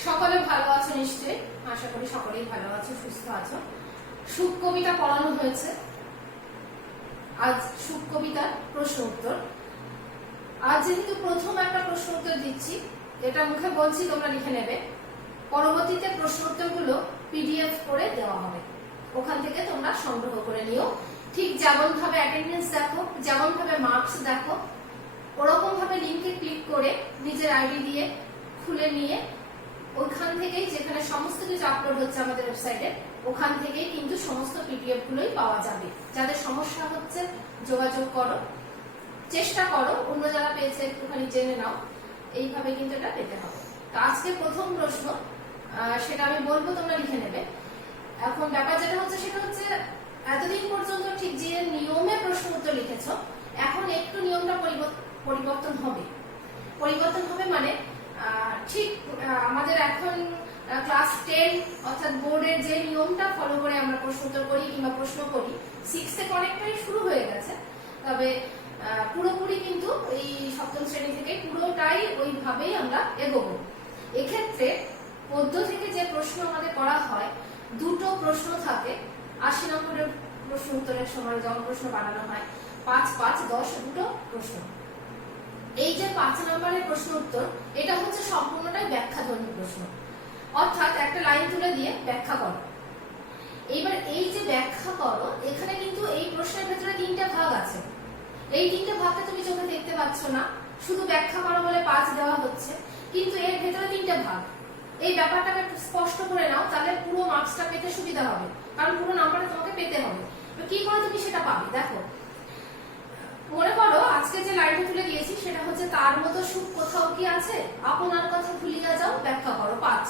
সকলে ভালো আছো নিশ্চয়ই, আশা করি সকলেই ভালো আছো, সুস্থ আছো। সুখ কবিতা পড়ানো হয়েছে, আজ সুখ কবিতার প্রশ্ন উত্তর। আজ যেহেতু প্রথম একটা প্রশ্ন উত্তর দিচ্ছি, এটা মুখে বলছি, তোমরা লিখে নেবে। পরবর্তীতে প্রশ্ন উত্তরগুলো পিডিএফ করে দেওয়া হবে, ওখান থেকে তোমরা সংগ্রহ করে নিও। ঠিক যেমন ভাবে অ্যাটেন্ডেন্স দেখো, যেমন ভাবে মার্কস দেখো, ওরকম ভাবে লিংকে ক্লিক করে নিজের আইডি দিয়ে খুলে নিয়ে ওখান থেকেই, যেখানে সমস্ত কিছু আপলোড হচ্ছে আমাদের ওয়েবসাইটে, ওখান থেকেই কিন্তু সমস্ত পিডিএফ গুলোই পাওয়া যাবে। যাদের সমস্যা হচ্ছে যোগাযোগ করো, চেষ্টা করো, অন্য যারা পেয়েছে একটুখানি জেনে নাও, এইভাবে কিন্তু এটা পেতে হবে। তো আজকে প্রথম প্রশ্ন, সেটা আমি বলবো, তোমরা লিখে নেবে। এখন ব্যাপার যেটা হচ্ছে সেটা হচ্ছে, এতদিন পর্যন্ত ঠিক যে নিয়মে প্রশ্ন উত্তর লিখেছ, এখন একটু নিয়মটা পরিবর্তন হবে। পরিবর্তন হবে মানে ঠিক আমাদের এখন ক্লাস 10 অর্থাৎ বোর্ডের যে নিয়মটা ফলো করে আমরা প্রশ্ন উত্তর করি কিংবা প্রশ্ন করি, 6 থেকে অনেকটাই শুরু হয়ে গেছে, তবে পুরোপুরি কিন্তু এই সপ্তম শ্রেণী থেকে পুরোটাই ওইভাবেই আমরা এগোবো। এক্ষেত্রে পদ্য থেকে যে প্রশ্ন আমাদের করা হয়, দুটো প্রশ্ন থাকে। 80 নম্বরের প্রশ্ন উত্তরের সময় যখন প্রশ্ন বানানো হয়, 5, 5, 10 দুটো প্রশ্ন। এই যে 5 নম্বরের প্রশ্ন উত্তর, এটা হচ্ছে সম্পূর্ণটাই ব্যাখ্যাধর্মী প্রশ্ন, অর্থাৎ একটা লাইন তুলে দিয়ে ব্যাখ্যা করো। এইবার এই যে ব্যাখ্যা করো, এখানে কিন্তু এই প্রশ্নের ভেতরে 3টে ভাগ আছে। এই 3টে ভাগকে তুমি চোখে দেখতে পাচ্ছ না, শুধু ব্যাখ্যা করো বলে 5 দেওয়া হচ্ছে, কিন্তু এর ভেতরে 3টে ভাগ। এই ব্যাপারটাকে একটু স্পষ্ট করে নাও, তাহলে পুরো মার্কসটা পেতে সুবিধা হবে, কারণ পুরো নাম্বারটা তোমাকে পেতে হবে। কি করে তুমি সেটা পাবে দেখো। মনে করো আজকে যে লাইনটা তুলে দিয়েছি সেটা হচ্ছে, তার মতো সুখ কোথাও কি আছে, আপনার কথা ভুলিয়া যাও, ব্যাখ্যা করো। 5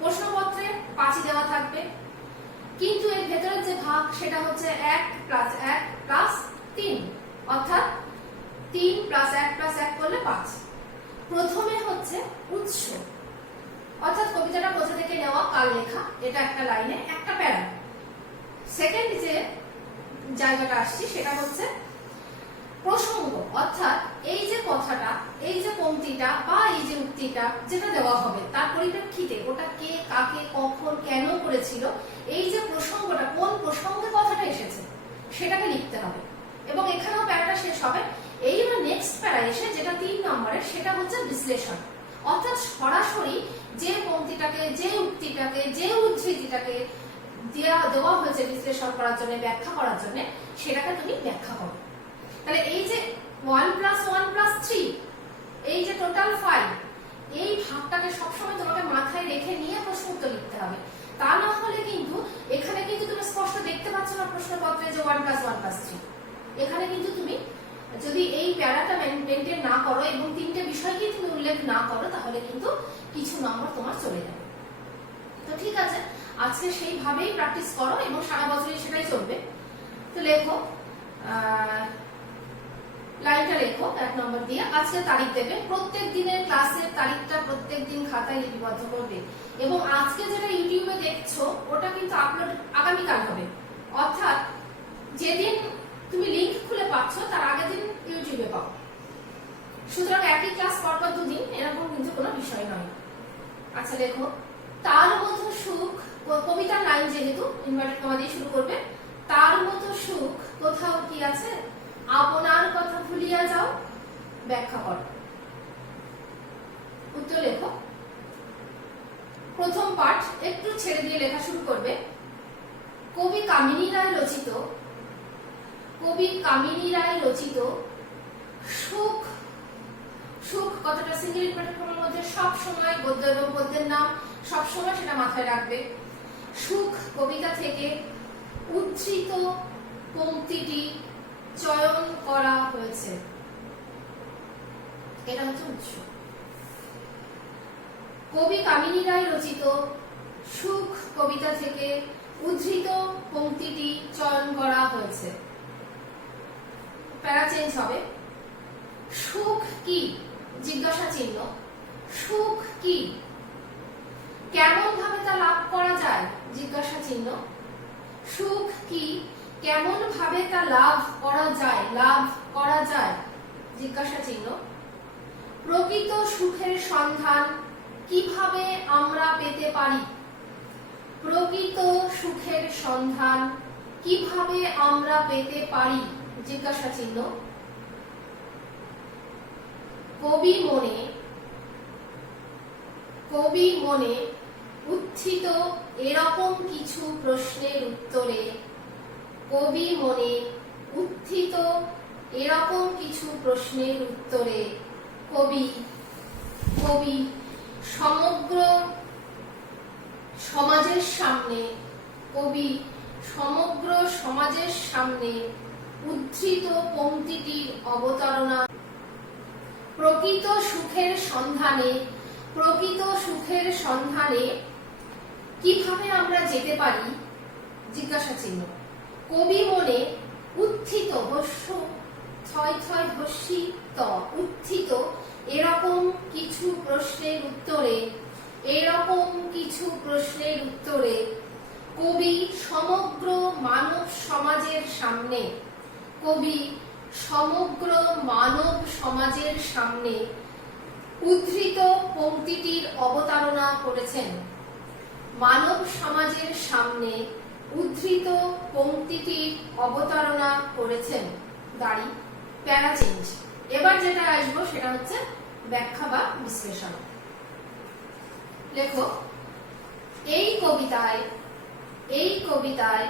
প্রশ্নপত্রে 5ই দেওয়া থাকবে, কিন্তু এর ভেতরে যে ভাগ সেটা হচ্ছে 1 + 1 + 3, অর্থাৎ 3 + 1 + 1 করলে 5। প্রথমে হচ্ছে উৎস, অর্থাৎ কবিতাটা কোথা থেকে নেওয়া, কার লেখা, এটা একটা লাইনে একটা প্যারা। সেকেন্ড যে জায়গাটা আসছি সেটা হচ্ছে প্রসঙ্গ, অর্থাৎ এই যে কথাটা, এই যে পংক্তিটা বা এই যে উক্তিটা যেটা দেওয়া হবে, তার পরিপ্রেক্ষিতে ওটা কে, কাকে, কখন, কেন করেছিল, এই যে প্রসঙ্গটা, কোন প্রসঙ্গে কথাটা এসেছে, সেটাকে লিখতে হবে। এবং এখানেও প্যারাটা শেষ হবে। এইবার নেক্সট প্যারা এসে যেটা 3 নম্বরের, সেটা হচ্ছে বিশ্লেষণ, অর্থাৎ সরাসরি যে পংক্তিটাকে, যে উক্তিটাকে, যে উদ্ধৃতিটাকে দেওয়া হয়েছে বিশ্লেষণ করার জন্য, ব্যাখ্যা করার জন্য, সেটাকে তুমি ব্যাখ্যা করো। তাহলে এই যে 1 + 1 + 3, এই যে টোটাল 5, এই ভাগটাকে সবসময় তোমাকে মাথায় রেখে নিয়ে প্রশ্ন উত্তর লিখতে হবে। তা না হলে কিন্তু এখানে কিন্তু তুমি স্পষ্ট দেখতে পাচ্ছ না প্রশ্নপত্রে যে 1 + 1 + 3। এখানে কিন্তু তুমি যদি এই প্যারাটা মেনটেন না করো এবং 3টে বিষয়কে তুমি উল্লেখ না করো, তাহলে কিন্তু কিছু নম্বর তোমার চলে যাবে। তো ঠিক আছে, আজকে সেইভাবেই প্র্যাকটিস করো এবং সারা বছরই সেটাই চলবে। তো লেখো, লাইনটা লেখো 1 নম্বর দিয়ে। আজকে তারিখ দেবে, প্রত্যেক দিনের ক্লাসের তারিখটা প্রত্যেক দিন খাতায় লিপিবদ্ধ করবে। এবং আজকে যেটা ইউটিউবে দেখছো, ওটা কিন্তু আপলোড আগামীকাল হবে, অর্থাৎ যেদিন তুমি লিংক খুলে পাচ্ছ তার আগের দিন ইউটিউবে পাও। সুতরাং একই ক্লাস পরপর 2 দিন, এরকম কিন্তু কোনো বিষয় নয়। আচ্ছা লেখো, তার মতো সুখ, কবিতার লাইন যেহেতু ইনভার্টেড কমা দিয়ে শুরু করবে, তার মতো সুখ কোথাও কি আছে, আপনার কথা ভুলিয়া যাও, ব্যাখ্যা করো। উত্তর লেখো। প্রথম পাঠ একটু ছেড়ে দিয়ে লেখা শুরু করবে। কবি কামিনী রায় রচিত সুখ, সুখ কথাটা সিঙ্গেল ইনভার্টেড কমার মধ্যে সব সময় গদ্য এবং পদ্যের নাম, সব সময় সেটা মাথায় রাখবে। সুখ কবিতা থেকে উদ্ধৃত পংক্তিটি চয়ন করা হয়েছে, এটা হচ্ছে উৎস। কবি কামিনী রায় রচিত সুখ কবিতা থেকে উদ্ধৃত পংক্তিটি চয়ন করা হয়েছে। প্যারা চেঞ্জ হবে। সুখ কি, জিজ্ঞাসা চিহ্ন। সুখ কি, কেমন ভাবে তা লাভ করা যায়, জিজ্ঞাসা চিহ্ন। সুখ কি, কেমন ভাবে তা লাভ করা যায়, জিজ্ঞাসা চিহ্ন। প্রকৃত সুখের সন্ধান কিভাবে আমরা পেতে পারি? প্রকৃত সুখের সন্ধান কিভাবে আমরা পেতে পারি? জিজ্ঞাসা চিহ্ন। কবি মনে উত্থিত এরকম কিছু প্রশ্নের উত্তরে কবি সমগ্র সমাজের সামনে উদ্ধৃত পংক্তিটির অবতারণা। প্রকৃত সুখের সন্ধানে কিভাবে আমরা যেতে পারি? জিজ্ঞাসা চিহ্ন। কবি মনে উত্থিত উত্থিত এরকম কিছু প্রশ্নের উত্তরে কবি সমগ্র মানব সমাজের সামনে উদ্ধৃত পংক্তিটির অবতারণা করেছেন। মানব সমাজের সামনে উদ্ধৃত পংক্তিটির অবতারণা করেছেন। দাঁড়ি প্যারা চেঞ্জ। এবার যেটা আসবো সেটা হচ্ছে ব্যাখ্যা বা বিশ্লেষণ। লেখো, এই কবিতায়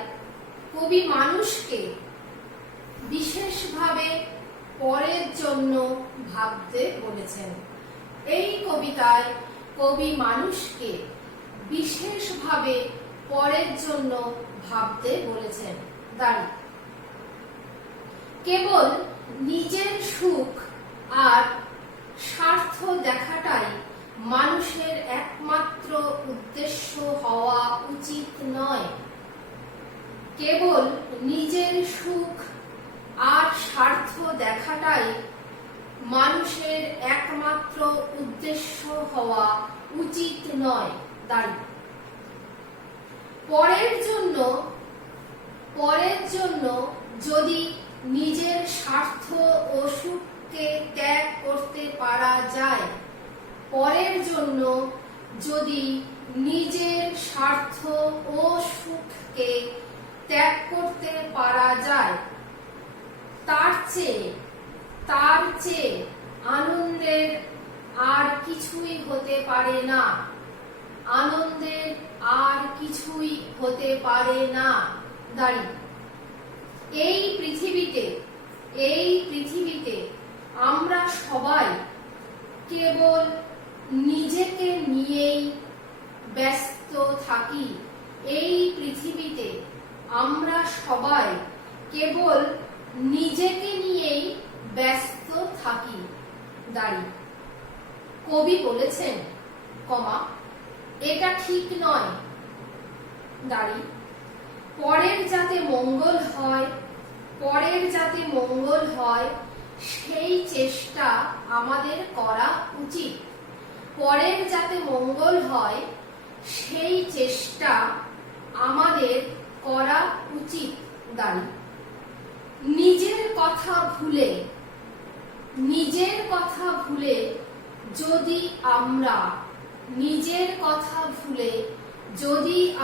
কবি মানুষকে বিশেষভাবে পরের জন্য ভাবতে বলেছেন। এই কবিতায় কবি মানুষকে বিশেষভাবে পরের জন্য ভাবতে বলেছেন। দাঁড়ি কেবল নিজের সুখ আর স্বার্থ দেখাটাই মানুষের একমাত্র উদ্দেশ্য হওয়া উচিত নয়। কেবল নিজের সুখ আর স্বার্থ দেখাটাই মানুষের একমাত্র উদ্দেশ্য হওয়া উচিত নয়। দাঁড়ি পরের জন্য যদি নিজের স্বার্থ ও সুখকে ত্যাগ করতে পারা যায়, পরের জন্য যদি নিজের স্বার্থ ও সুখকে ত্যাগ করতে পারা যায়, তার চেয়ে আনন্দের আর কিছুই হতে পারে না। দাঁড়ি এই পৃথিবীতে আমরা সবাই কেবল নিজেকে নিয়েই ব্যস্ত থাকি। এই পৃথিবীতে আমরা সবাই কেবল নিজেকে নিয়েই ব্যস্ত থাকি। দাঁড়ি কবি বলেছেন, এটা ঠিক নয়। দাঁড়ি পরের যাতে মঙ্গল হয় সেই চেষ্টা আমাদের করা উচিত। পরের যাতে মঙ্গল হয় সেই চেষ্টা আমাদের করা উচিত। দাঁড়ি নিজের কথা ভুলে যদি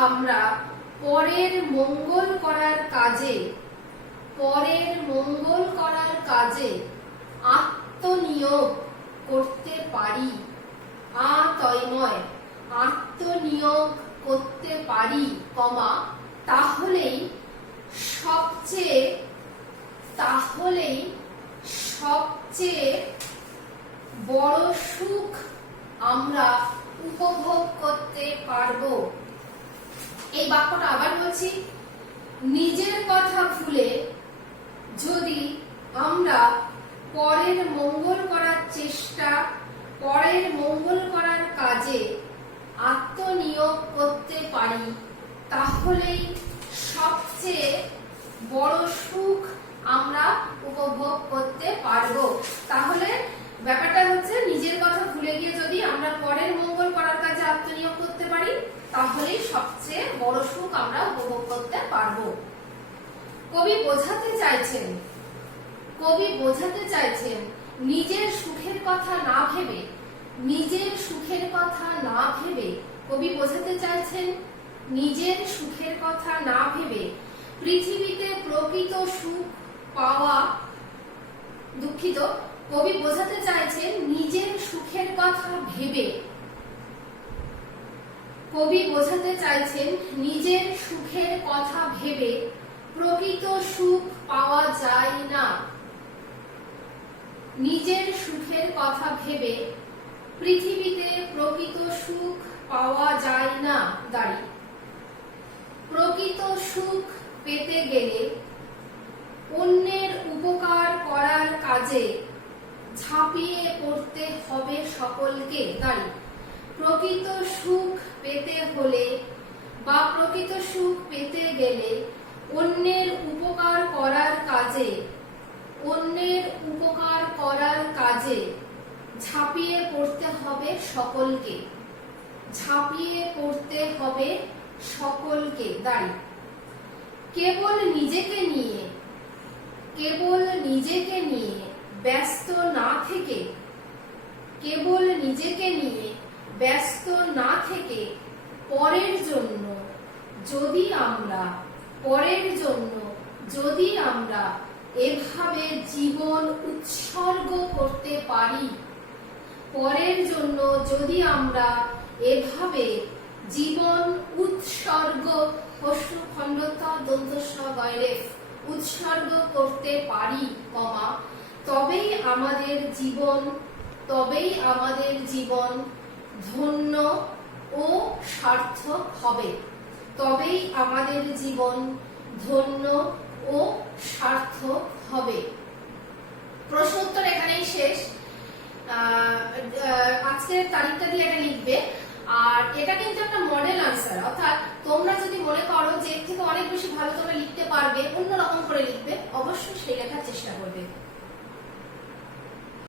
আমরা পরের মঙ্গল করার কাজে আত্মনিয়োগ করতে পারি, তাহলেই সবচেয়ে বড় সুখ আমরা উপভোগ করতে পারবো। এই বাক্যটা আবার বলছি, নিজের কথা ভুলে যদি আমরা পরের মঙ্গল করার কাজে আত্মনিয়োগ করতে পারি, তাহলেই সবচেয়ে বড় সুখ আমরা উপভোগ করতে পারবো। তাহলে ব্যাপারটা হচ্ছে নিজের কথা ভুলে গিয়ে যদি আমরা পরের মঙ্গল করার কাজে আত্মনিয়োগ করতে পারি, তাহলেই সবচেয়ে বড় সুখ আমরা উপভোগ করতে পারবো। কবি বোঝাতে চাইছেন নিজের সুখের কথা না না ভেবে, কবি বোঝাতে চাইছেন নিজের সুখের কথা না ভেবে পৃথিবীতে প্রকৃত সুখ পাওয়া, দুঃখিত, কবি বোঝাতে চাইছেন নিজের সুখের কথা ভেবে, কবি বোঝাতে চাইছেন নিজের সুখের কথা ভেবে প্রকৃত সুখ পাওয়া যায় না। নিজের সুখের কথা ভেবে পৃথিবীতে প্রকৃত সুখ পাওয়া যায় না। দাঁড়ি, প্রকৃত সুখ পেতে গেলে অন্যের উপকার করার কাজে ঝাঁপিয়ে পড়তে হবে সকলকে। দাঁড়ি, প্রকৃত সুখ পেতে হলে বা প্রকৃত সুখ পেতে গেলে অন্যের উপকার করার কাজে, অন্যের উপকার করার কাজে ঝাঁপিয়ে পড়তে হবে সকলকে, ঝাঁপিয়ে পড়তে হবে সকলকে। দাঁড়ি, কেবল নিজেকে নিয়ে, কেবল নিজেকে নিয়ে ব্যস্ত না থেকে, কেবল নিজেকে নিয়ে ব্যস্ত না থেকে পরের জন্য যদি আমরা, পরের জন্য যদি আমরা এভাবে জীবন উৎসর্গ করতে পারি, পরের জন্য যদি আমরা এভাবে জীবন উৎসর্গ, হস্য খণ্ডতা দন্তস্ব গয়রেফ, উৎসর্গ করতে পারি, কমা, তবেই আমাদের জীবন, তবেই আমাদের জীবন ধন্য ও সার্থক হবে, তবেই আমাদের জীবন ধন্য ও সার্থক হবে। প্রশ্ন উত্তর এখানেই শেষ। আজকের তারিখটা দিয়ে এটা লিখবে, আর এটা কিন্তু একটা মডেল আনসার, অর্থাৎ তোমরা যদি মনে করো যে এর থেকে অনেক বেশি ভালো তোমরা লিখতে পারবে, অন্যরকম করে লিখবে, অবশ্যই সেই লেখার চেষ্টা করবে।